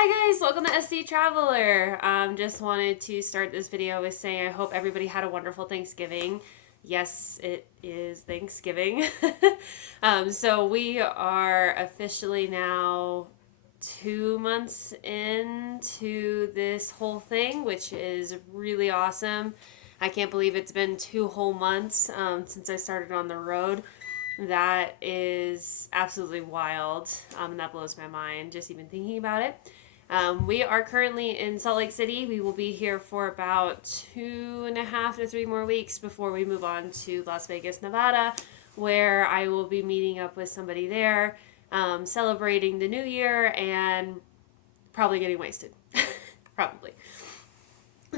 Hi guys, welcome to SD Traveler. Just wanted to start this video with saying I hope everybody had a wonderful Thanksgiving. Yes, it is Thanksgiving. So we are officially now 2 months into this whole thing, which is really awesome. I can't believe it's been 2 whole months since I started on the road. That is absolutely wild. And that blows my mind just even thinking about it. We are currently in Salt Lake City. We will be here for about 2.5 to 3 more weeks before we move on to Las Vegas, Nevada, where I will be meeting up with somebody there, celebrating the new year, and probably getting wasted. Probably.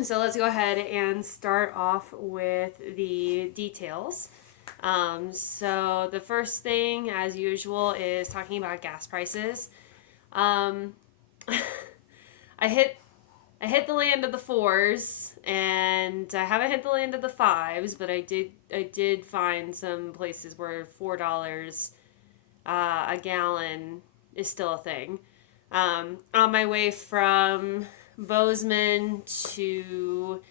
So let's go ahead and start off with the details. So the first thing, as usual, is talking about gas prices. Um, I hit the land of the fours, and I haven't hit the land of the fives, but I did find some places where $4 a gallon is still a thing. On my way from Bozeman to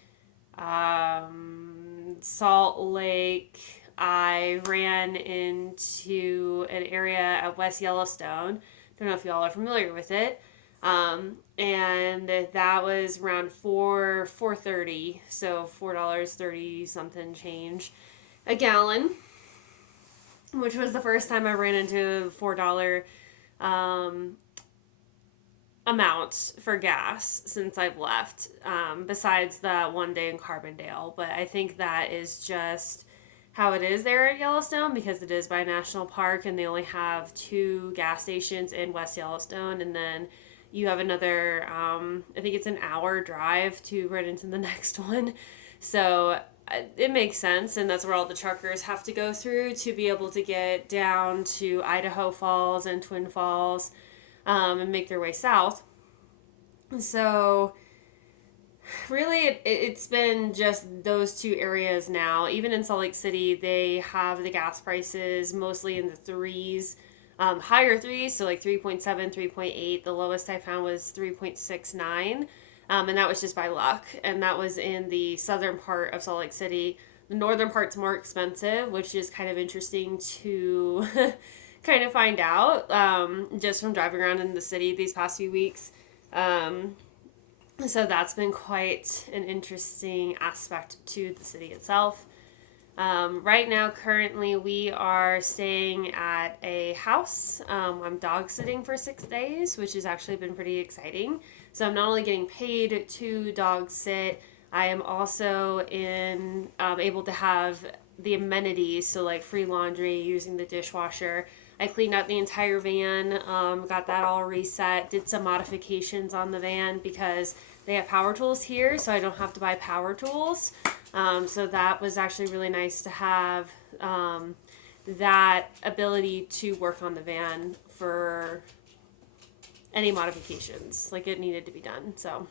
Salt Lake, I ran into an area at West Yellowstone. Don't know if y'all are familiar with it. And that was around 4.30, so $4.30 something change a gallon, which was the first time I ran into a $4 amount for gas since I've left, besides that one day in Carbondale. But I think that is just how it is there at Yellowstone because it is by a national park and they only have 2 gas stations in West Yellowstone, and then you have another, I think it's an hour drive to run into the next one. So it makes sense, and that's where all the truckers have to go through to be able to get down to Idaho Falls and Twin Falls, and make their way south. So really it's been just those 2 areas now. Even in Salt Lake City, they have the gas prices mostly in the threes, higher threes, so like 3.7, 3.8. The lowest I found was 3.69, and that was just by luck, and that was in the southern part of Salt Lake City. The northern part's more expensive, which is kind of interesting to kind of find out, just from driving around in the city these past few weeks. So that's been quite an interesting aspect to the city itself. Right now, currently, we are staying at a house. I'm dog sitting for 6 days, which has actually been pretty exciting. So I'm not only getting paid to dog sit, I am also able to have the amenities, so like free laundry, using the dishwasher. I cleaned out the entire van, got that all reset, did some modifications on the van because they have power tools here, so I don't have to buy power tools. So that was actually really nice to have, that ability to work on the van for any modifications, like it needed to be done. So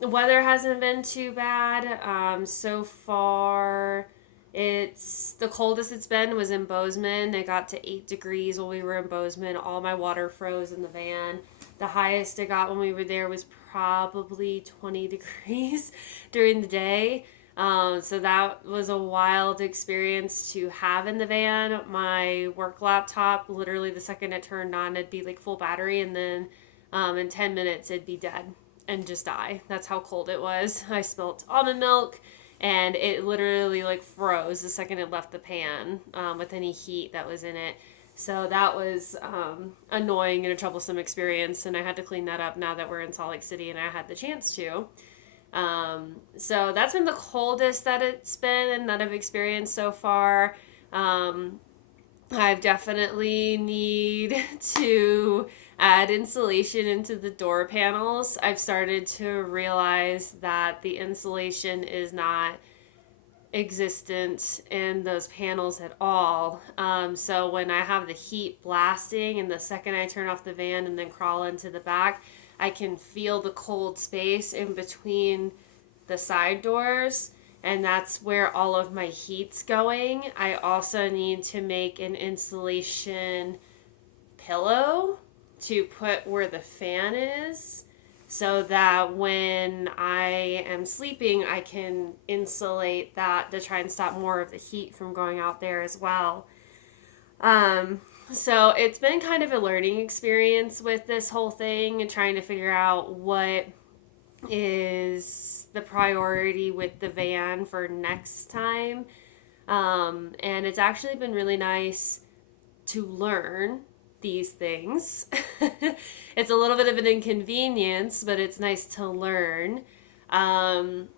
the weather hasn't been too bad. So far, it's the coldest it's been was in Bozeman. It got to 8 degrees while we were in Bozeman. All my water froze in the van. The highest it got when we were there was probably 20 degrees during the day. So that was a wild experience to have in the van. My work laptop, literally the second it turned on, it'd be like full battery, and then in 10 minutes it'd be dead and just die. That's how cold it was. I spilt almond milk, and it literally like froze the second it left the pan, with any heat that was in it. So that was annoying and a troublesome experience, and I had to clean that up now that we're in Salt Lake City and I had the chance to. So that's been the coldest that it's been and that I've experienced so far. I've definitely need to add insulation into the door panels. I've started to realize that the insulation is not existent in those panels at all. So when I have the heat blasting and the second I turn off the van and then crawl into the back, I can feel the cold space in between the side doors, and that's where all of my heat's going. I also need to make an insulation pillow to put where the fan is so that when I am sleeping, I can insulate that to try and stop more of the heat from going out there as well. Um, so it's been kind of a learning experience with this whole thing and trying to figure out what is the priority with the van for next time. And it's actually been really nice to learn these things. It's a little bit of an inconvenience, but it's nice to learn. And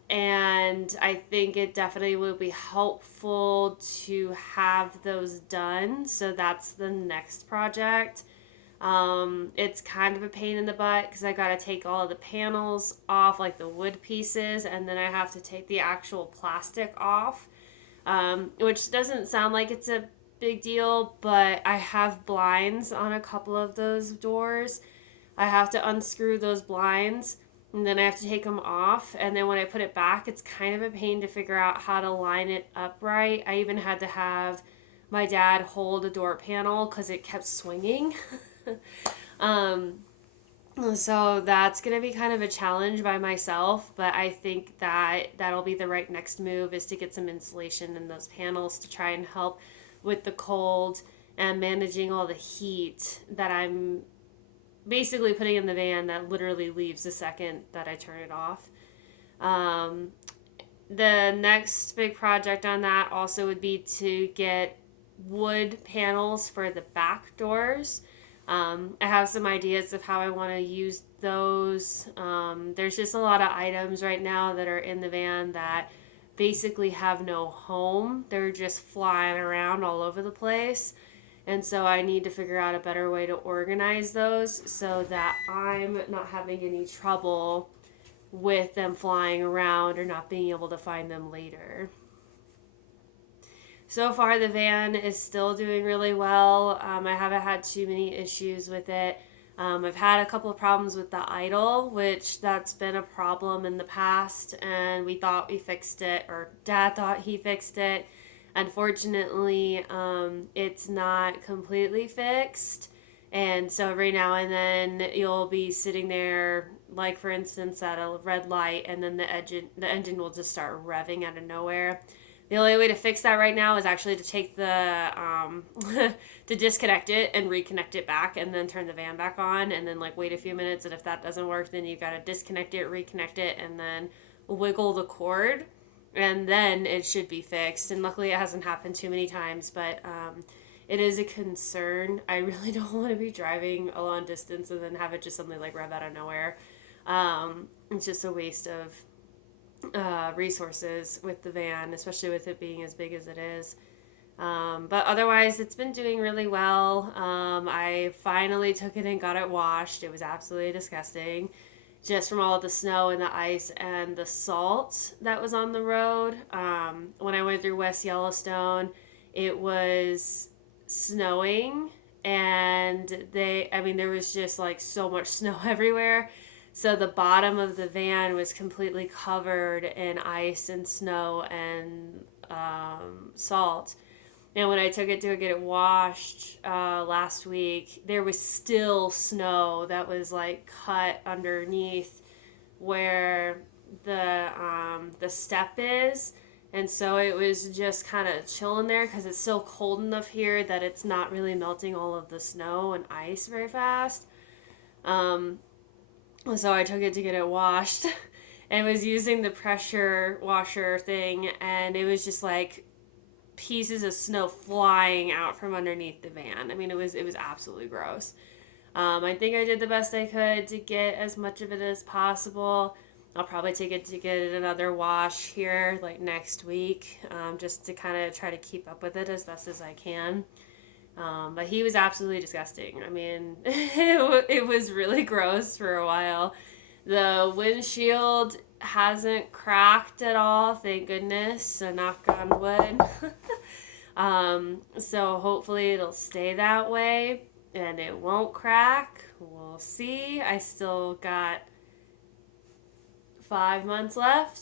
I think it definitely will be helpful to have those done. So that's the next project. It's kind of a pain in the butt because I got to take all of the panels off, like the wood pieces, and then I have to take the actual plastic off, which doesn't sound like it's a big deal, but I have blinds on a couple of those doors. I have to unscrew those blinds and then I have to take them off. And then when I put it back, it's kind of a pain to figure out how to line it up right. I even had to have my dad hold a door panel because it kept swinging. um, so that's going to be kind of a challenge by myself, but I think that that'll be the right next move is to get some insulation in those panels to try and help with the cold and managing all the heat that I'm basically putting in the van that literally leaves the second that I turn it off. Um, the next big project on that also would be to get wood panels for the back doors. I have some ideas of how I want to use those. There's just a lot of items right now that are in the van that basically have no home. They're just flying around all over the place. And so I need to figure out a better way to organize those so that I'm not having any trouble with them flying around or not being able to find them later. So far, the van is still doing really well. I haven't had too many issues with it. I've had a couple of problems with the idle, which that's been a problem in the past, and we thought we fixed it, or Dad thought he fixed it. Unfortunately, it's not completely fixed, and so every now and then you'll be sitting there, like for instance at a red light, and then the engine will just start revving out of nowhere. The only way to fix that right now is actually to take the to disconnect it and reconnect it back, and then turn the van back on, and then like wait a few minutes. And if that doesn't work, then you gotta disconnect it, reconnect it, and then wiggle the cord, and then it should be fixed. And luckily, it hasn't happened too many times, but it is a concern. I really don't want to be driving a long distance and then have it just suddenly like rev out of nowhere. It's just a waste of resources with the van, especially with it being as big as it is. But otherwise, it's been doing really well. I finally took it and got it washed. It was absolutely disgusting, just from all of the snow and the ice and the salt that was on the road. When I went through West Yellowstone, it was snowing, and there was just like so much snow everywhere. So the bottom of the van was completely covered in ice and snow and salt. And when I took it to get it washed last week, there was still snow that was like cut underneath where the step is. And so it was just kind of chilling there because it's still cold enough here that it's not really melting all of the snow and ice very fast. So I took it to get it washed and was using the pressure washer thing, and it was just like pieces of snow flying out from underneath the van. It was absolutely gross. I think I did the best I could to get as much of it as possible. I'll probably take it to get another wash here like next week, just to kind of try to keep up with it as best as I can. But he was absolutely disgusting. It was really gross for a while. The windshield hasn't cracked at all, thank goodness, so knock on wood. So hopefully it'll stay that way and it won't crack. We'll see. I still got 5 months left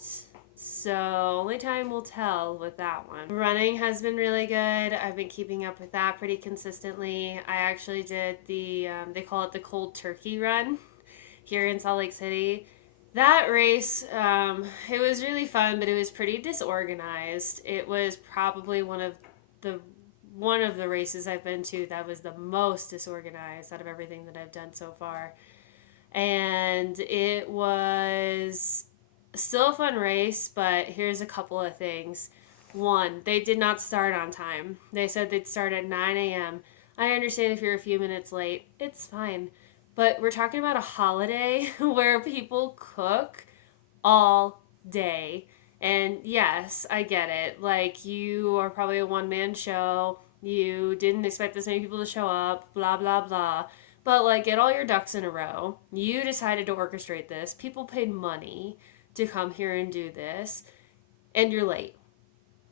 So only time will tell with that one. Running has been really good. I've been keeping up with that pretty consistently. I actually did they call it the Cold Turkey Run here in Salt Lake City. That race, it was really fun, but it was pretty disorganized. It was probably the one of the races I've been to that was the most disorganized out of everything that I've done so far. And it was still a fun race, but here's a couple of things. One, they did not start on time. They said they'd start at 9 a.m. I understand if you're a few minutes late, it's fine. But we're talking about a holiday where people cook all day. And yes, I get it. Like, you are probably a one man show. You didn't expect this many people to show up, blah, blah, blah. But, like, get all your ducks in a row. You decided to orchestrate this. People paid money to come here and do this. And you're late.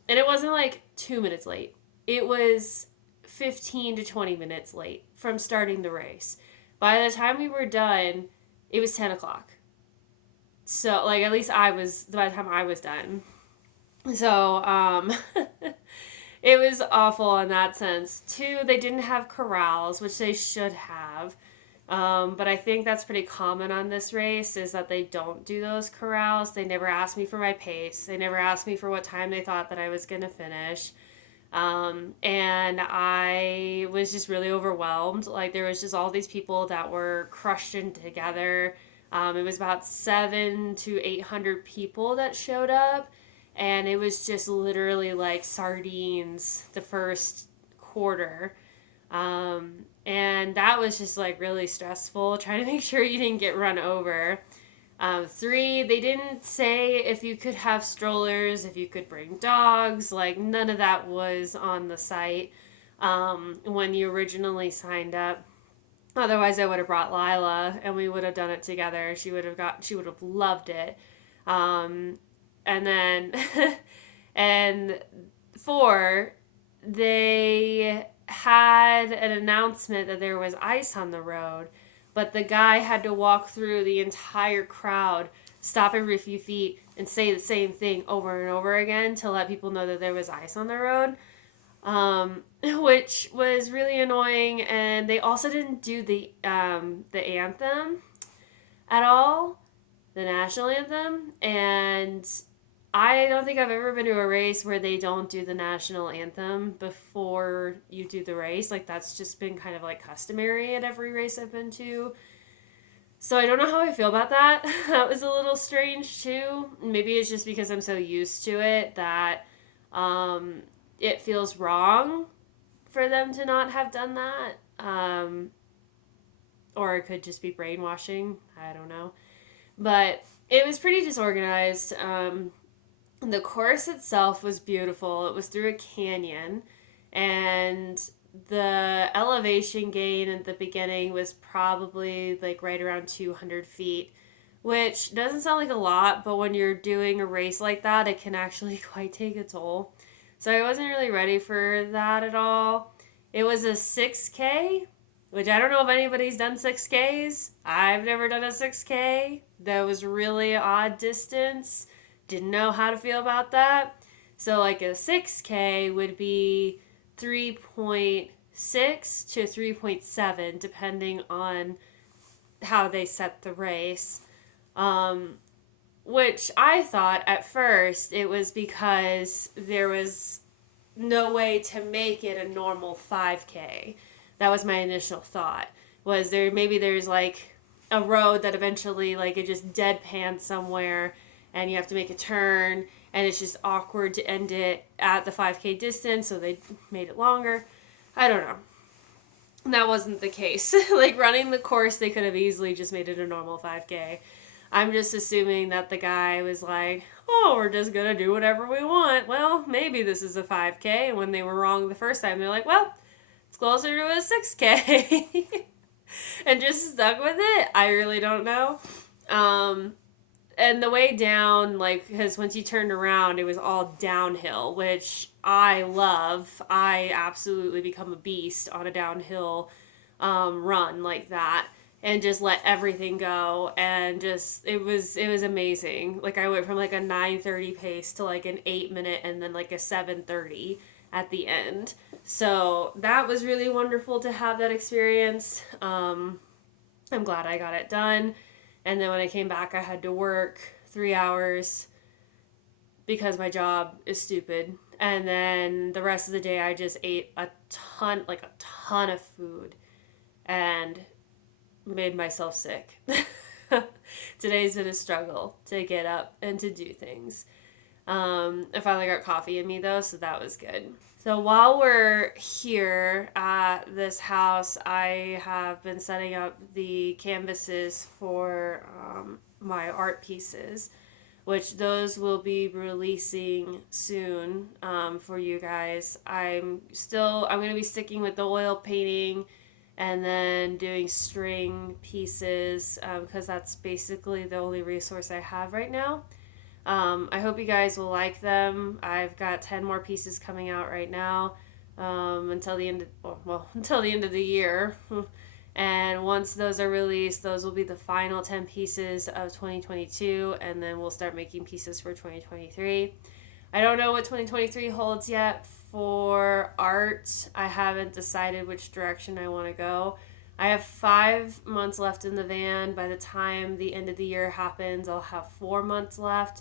And it wasn't like 2 minutes late, it was 15 to 20 minutes late from starting the race. By the time we were done, it was 10 o'clock. So, like, at least by the time I was done. So, it was awful in that sense. Two, they didn't have corrals, which they should have. But I think that's pretty common on this race is that they don't do those corrals. They never asked me for my pace. They never asked me for what time they thought that I was going to finish. And I was just really overwhelmed. Like, there was just all these people that were crushed in together. It was about 700 to 800 people that showed up. And it was just literally like sardines the first quarter. And that was just like really stressful, trying to make sure you didn't get run over. Three, they didn't say if you could have strollers, if you could bring dogs, like none of that was on the site when you originally signed up. Otherwise, I would have brought Lila and we would have done it together. She would have loved it. And then, and four, they had an announcement that there was ice on the road, but the guy had to walk through the entire crowd, stop every few feet, and say the same thing over and over again to let people know that there was ice on the road, which was really annoying. And they also didn't do the anthem at all, the national anthem, and I don't think I've ever been to a race where they don't do the national anthem before you do the race. Like, that's just been kind of like customary at every race I've been to. So I don't know how I feel about that. That was a little strange too. Maybe it's just because I'm so used to it that it feels wrong for them to not have done that. Or it could just be brainwashing. I don't know. But it was pretty disorganized. The course itself was beautiful. It was through a canyon, and the elevation gain at the beginning was probably like right around 200 feet, which doesn't sound like a lot, but when you're doing a race like that, it can actually quite take a toll. So I wasn't really ready for that at all. It was a 6K, which I don't know if anybody's done 6Ks. I've never done a 6K. That was really odd distance. Didn't know how to feel about that. So like a 6K would be 3.6 to 3.7 depending on how they set the race. Which I thought at first it was because there was no way to make it a normal 5K. That was my initial thought. Was there's like a road that eventually like it just deadpans somewhere and you have to make a turn, and it's just awkward to end it at the 5K distance, so they made it longer. I don't know. That wasn't the case. Like, running the course, they could have easily just made it a normal 5K. I'm just assuming that the guy was like, oh, we're just going to do whatever we want. Well, maybe this is a 5K, and when they were wrong the first time, they're like, well, it's closer to a 6K. And just stuck with it. I really don't know. And the way down, like, because once you turned around, it was all downhill, which I love. I absolutely become a beast on a downhill run like that. and just let everything go, and just it was amazing. Like I went from like a 9:30 pace to like an 8 minute and then like a 7:30 at the end. So that was really wonderful to have that experience. I'm glad I got it done. And then when I came back, I had to work 3 hours because my job is stupid. And then the rest of the day, I just ate like a ton of food, and made myself sick. Today's been a struggle to get up and to do things. I finally got coffee in me though, so that was good. So while we're here at this house, I have been setting up the canvases for my art pieces, which those will be releasing soon for you guys. I'm going to be sticking with the oil painting and then doing string pieces because that's basically the only resource I have right now. I hope you guys will like them. I've got 10 more pieces coming out right now until the end until the end of the year. And once those are released, those will be the final 10 pieces of 2022, and then we'll start making pieces for 2023. I don't know what 2023 holds yet for art. I haven't decided which direction I want to go. I have 5 months left in the van. By the time the end of the year happens, I'll have 4 months left.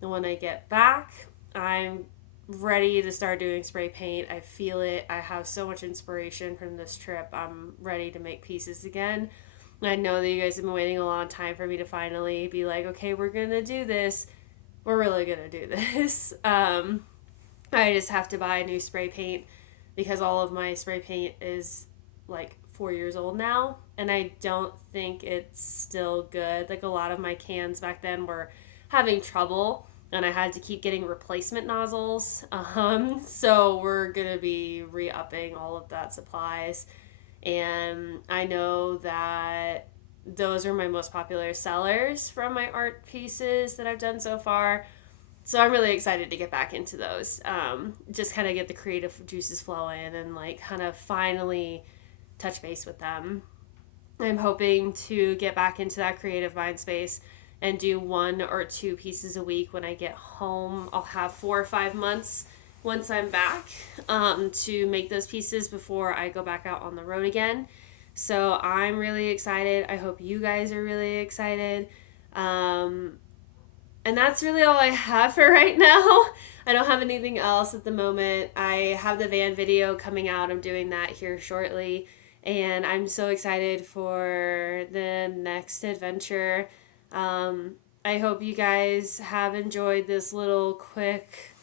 And when I get back, I'm ready to start doing spray paint. I feel it. I have so much inspiration from this trip. I'm ready to make pieces again. I know that you guys have been waiting a long time for me to finally be like, okay, we're going to do this. We're really going to do this. I just have to buy new spray paint because all of my spray paint is like 4 years old now, and I don't think it's still good. Like a lot of my cans back then were having trouble, and I had to keep getting replacement nozzles. So we're gonna be re-upping all of that supplies, and I know that those are my most popular sellers from my art pieces that I've done so far. So I'm really excited to get back into those. Just kind of get the creative juices flowing and like kind of finally touch base with them. I'm hoping to get back into that creative mind space and do 1 or 2 pieces a week when I get home. I'll have 4 or 5 months once I'm back to make those pieces before I go back out on the road again. So I'm really excited. I hope you guys are really excited. And that's really all I have for right now. I don't have anything else at the moment. I have the van video coming out. I'm doing that here shortly. And I'm so excited for the next adventure. I hope you guys have enjoyed this little quick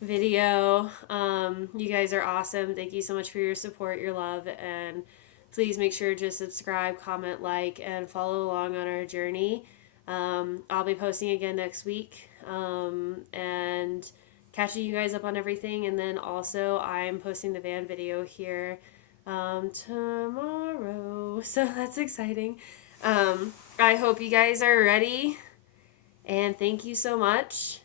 video. You guys are awesome. Thank you so much for your support, your love, and please make sure to subscribe, comment, like, and follow along on our journey. I'll be posting again next week and catching you guys up on everything. And then also I'm posting the van video here tomorrow. So that's exciting. I hope you guys are ready. And thank you so much.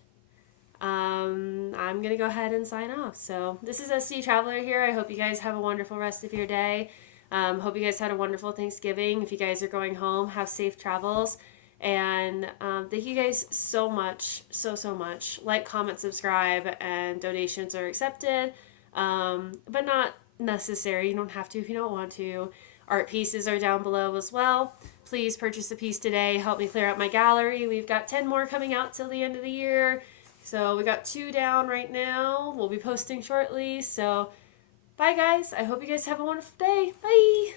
I'm going to go ahead and sign off. So this is SC Traveler here. I hope you guys have a wonderful rest of your day. Hope you guys had a wonderful Thanksgiving. If you guys are going home, have safe travels. And thank you guys so much, so much. Like, comment, subscribe, and donations are accepted, but not necessary. You don't have to if you don't want to. Art pieces are down below as well. Please purchase a piece today. Help me clear out my gallery. We've got 10 more coming out till the end of the year. So we got 2 down right now. We'll be posting shortly. So bye, guys. I hope you guys have a wonderful day. Bye.